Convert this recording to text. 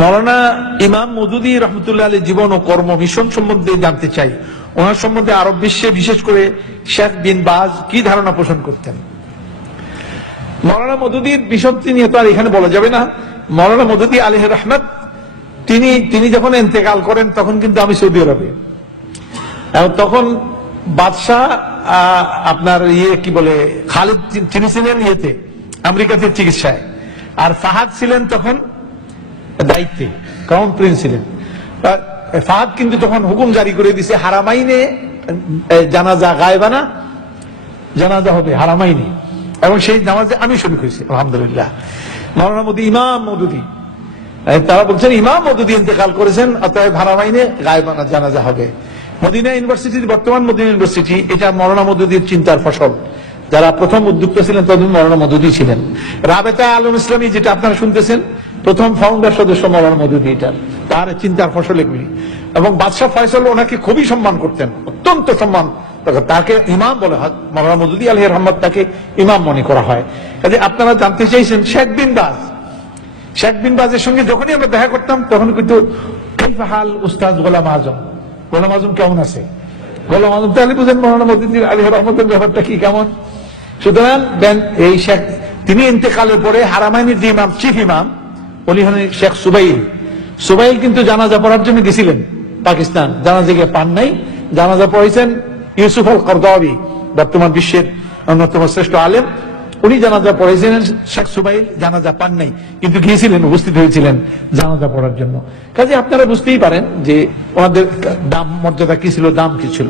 মৌলানা ইমাম মদুদি রহমতুল্লাহ আলী জীবন ও কর্ম মিশন সম্বন্ধে জানতে চাই। ওনার সম্বন্ধে আরব বিশ্বে বিশেষ করে শেখ বিন বাজ কি ধারণা পোষণ করতেন? মৌলানা মদুদির বিষয়টি নিয়ে তো আর এখানে বলা যাবে না। মৌলানা মদুদি আলহ রহমত, তিনি তিনি যখন এন্তেকাল করেন, তখন কিন্তু আমি সৌদি আরবে। তখন বাদশাহ আপনার ইয়ে কি বলে, খালিদ তিনি ছিলেন ইয়েতে, আমেরিকাতে চিকিৎসায়। আর ফাহাদ ছিলেন তখন দায়িত্বে ক্রাউন প্রিন্স ছিলেন ফাহাদ কিন্তু তখন হুকুম জারি করে দিছে, হারামাইনে জানাজা গায়বানা জানাজা হবে হারামাইনে। এবং সেই নামাজে আমি শুরু হয়েছি, আলহামদুলিল্লাহ। মৌলানা মোদী, ইমাম মদুদি। তারা বলছেন, ইমাম মদুদি ইন্তেকাল করেছেন, অতএব হারামাইনে গায়বানা জানাজা হবে। মদিনা ইউনিভার্সিটি বর্তমান মদিনা ইউনিভার্সিটি, এটা মৌলানা মদুদির চিন্তার ফসল। যারা প্রথম উদ্যোক্তা ছিলেন তখন মৌলানা মদুদি ছিলেন। রাবেতা আলম ইসলামী, যেটা আপনারা শুনতেছেন প্রথম ফাউন্ডার সদস্য মৌলানা মদুদি এটা তার চিন্তার ফসল এগুলি। এবং বাদশাহ ফয়সল ওনাকে খুবই সম্মান করতেন, অত্যন্ত সম্মান। তাকে ইমাম বলা হয়, মৌলানা মদুদি আলহ রহমদ তাকে ইমাম মনে করা হয়। কাজে আপনারা জানতে চাইছেন শেখ বিন বাজ। শেখ বিন বাজের সঙ্গে যখনই আমরা দেখা করতাম, তখন কিন্তু হাল উস্তাদ গোলাম আজম? গোলাম আজম কেমন আছে? গোলাম আজম তাহলে বুঝেন মৌলানা মদিনুদ্দিন আলী রহমতের ব্যাপারটা কি কেমন? সুতরাং এই শেখ, তিনি ইন্তেকালের পরে হারামাইনের যে ইমাম চিফ ইমাম উনি হলেন শেখ সুবাইল। সুবাইল কিন্তু জানাজা পড়ার জন্য গেছিলেন পাকিস্তান। জানাজা গিয়ে পান নাই। জানাজা পড়েছেন ইউসুফ আল করদাবি বর্তমান বিশ্বের অন্যতম শ্রেষ্ঠ আলেম। উনি জানাজা পড়েছিলেন শেখ সুবাইল, জানাজা পান নাই। কিন্তু গিয়েছিলেন, উপস্থিত হয়েছিলেন জানাজা পড়ার জন্য। কাজে আপনারা বুঝতেই পারেন যে ওনাদের দাম, মর্যাদা কি ছিল, দাম কি ছিল।